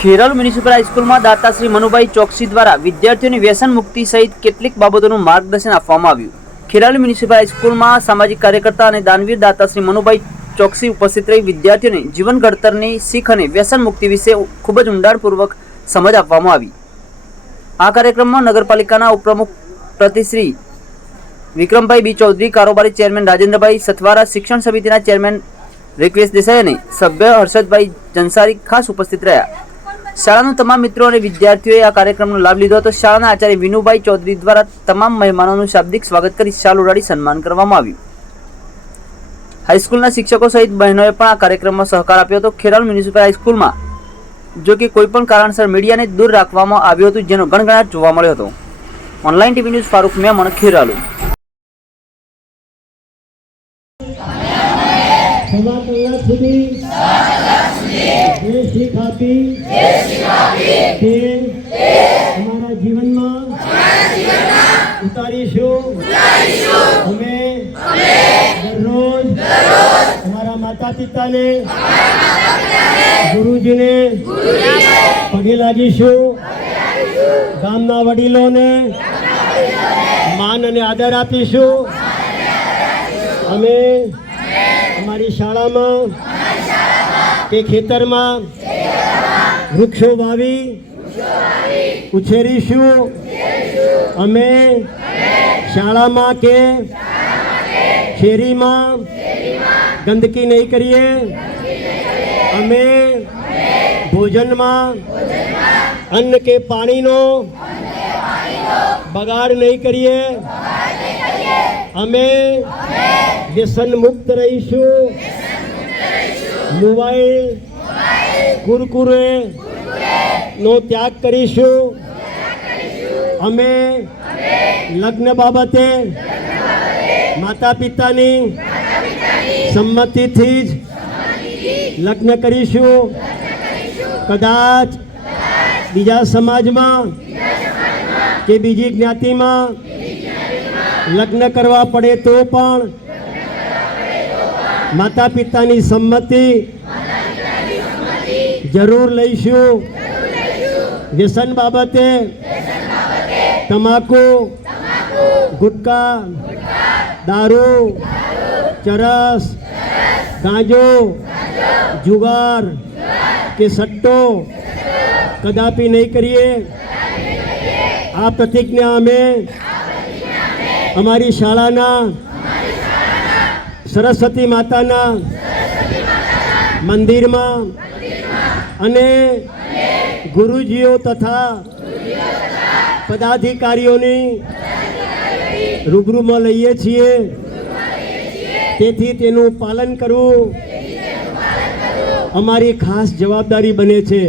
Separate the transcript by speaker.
Speaker 1: Kheralu municipal હાઈસ્કૂલમાં દાતા શ્રી મનુભાઈ ચોકસી દ્વારા વિદ્યાર્થીઓની વ્યસન મુક્તિ સહિત કેટલીક બાબતોનું માર્ગદર્શન આપવામાં આવ્યું. ખેરાલ મ્યુનિસિપલ હાઈસ્કૂલમાં સામાજિક કાર્યકર્તા અને દાનવીર દાતા શ્રી મનુભાઈ ચોકસી ઉપસ્થિત રહી વિદ્યાર્થીઓને જીવન ઘડતરની શીખ અને વ્યસન મુક્તિ વિશે ખૂબ જ ઊંડાણપૂર્વક સમજ આપવામાં આવી. આ કાર્યક્રમમાં નગરપાલિકાના ઉપપ્રમુખ પ્રતિશ્રી વિક્રમભાઈ બી ચૌધરી, કારોબારી ચેરમેન રાજેન્દ્રભાઈ સથવારા, શિક્ષણ સમિતિના ચેરમેન રિક્વેશ દેસાઈ અને સભ્ય હર્ષદભાઈ જંસારી ખાસ ઉપસ્થિત રહ્યા. શાળાના તમામ મિત્રો અને વિદ્યાર્થીઓએ આ કાર્યક્રમનો લાભ લીધો હતો. શાળાના આચાર્ય વિનુભાઈ ચૌધરી દ્વારા તમામ મહેમાનોનું શાબ્દિક સ્વાગત કરી શાલ ઉડાડી સન્માન કરવામાં આવ્યું. હાઈસ્કૂલના શિક્ષકો સહિત બહેનોએ પણ આ કાર્યક્રમમાં સહકાર આપ્યો હતો. ખેરાલ મ્યુનિસિપલ હાઈસ્કૂલમાં, જો કે કોઈ પણ કારણસર મીડિયાને દૂર રાખવામાં આવ્યું હતું, જેનો ગણગણાટ જોવા મળ્યો હતો. Online TV news Farooq Memon, Kheralu.
Speaker 2: સવા સુધી શીખ આપી તે અમારા જીવનમાં ઉતારીશું. અમે દરરોજ અમારા માતા પિતાને ગુરુજીને પગે લાગીશું. ગામના વડીલોને માન અને આદર આપીશું. અમે અમારી શાળામાં કે ખેતરમાં વૃક્ષો વાવી ઉછેરીશું અમે શાળામાં કે શેરીમાં ગંદકી નહીં કરીએ અમે ભોજનમાં અન્ન કે પાણીનો બગાડ નહીં કરીએ અમે વ્યસન મુક્ત રહીશું મોબાઈલ કુરકુરે નો ત્યાગ કરીશું. અમે લગ્ન બાબતે માતા પિતાની સંમતિથી જ લગ્ન કરીશું. કદાચ બીજા સમાજમાં કે બીજી જ્ઞાતિમાં લગ્ન કરવા પડે તો પણ માતા પિતાની સંમતિ જરૂર લઈશું વ્યસન બાબતે તમાકુ ગુટકા દારૂ ચરસ ગાંજો જુગાર કે સટ્ટો કદાપી નહીં કરીએ આ પ્રતિજ્ઞા અમે અમારી શાળાના સરસ્વતી માતાના મંદિરમાં અને ગુરુજીઓ તથા પદાધિકારીઓની રૂબરૂમાં લઈએ છીએ. તેથી તેનું પાલન કરવું અમારી ખાસ જવાબદારી બને છે.